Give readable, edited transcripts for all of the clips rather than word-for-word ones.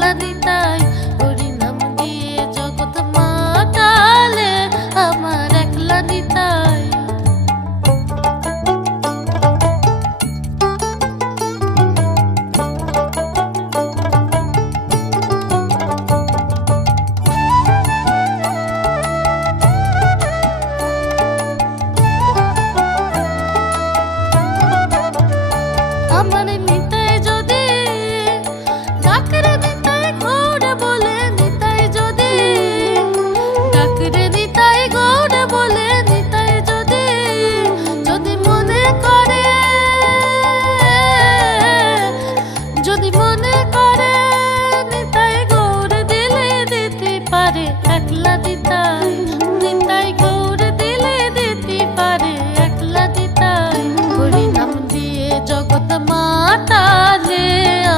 একলা নিতাই, হরি নাম দিয়ে জগৎ মাতালে আমার একলা নিতাই। আমার নিতাই যদি ডাকরে নিতাই গৌর বলে, নিতাই যদি ডাকরে নিতাই গৌর বলে, নিতাই যদি যদি মনে করে, যদি মনে করে নিতাই গৌর দিলে দিতে পারে একলা নিতাই, নিতাই গৌর দিলে দিতে পারে একলা নিতাই। হরি নাম দিয়ে জগৎ মাতালে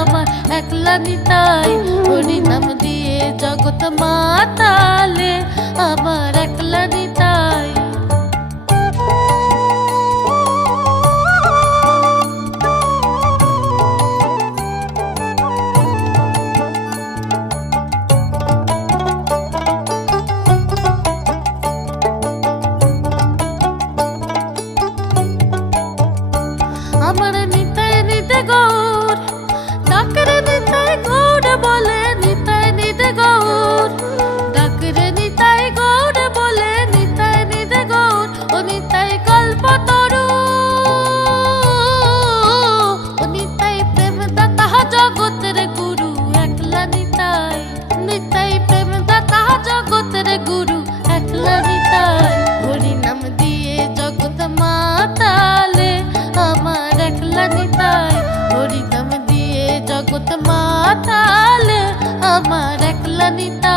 আমার একলা নিতাই, হরি নাম দিয়ে জগৎ মাতালে আমার একলা নিতাই। আমার নিতাই নিতে গৌর ডাকরে নিতাই গৌর বলে, নিতাই নিতে গৌর ডাকরে নিতাই গৌর বলে, নিতাই নিতে গৌর ও নিতাই কল্পতরু, ও নিতাই প্রেম দাতা জগতের গুরু একলা নিতাই, নিতাই প্রেম দাতা জগতের গুরু একলা নিতাই। হরি নাম দিয়ে জগৎ মাতালে আমার একলা নিতাই, হরি নাম দিয়ে জগৎ মাতালে আমার একলা নিতাই।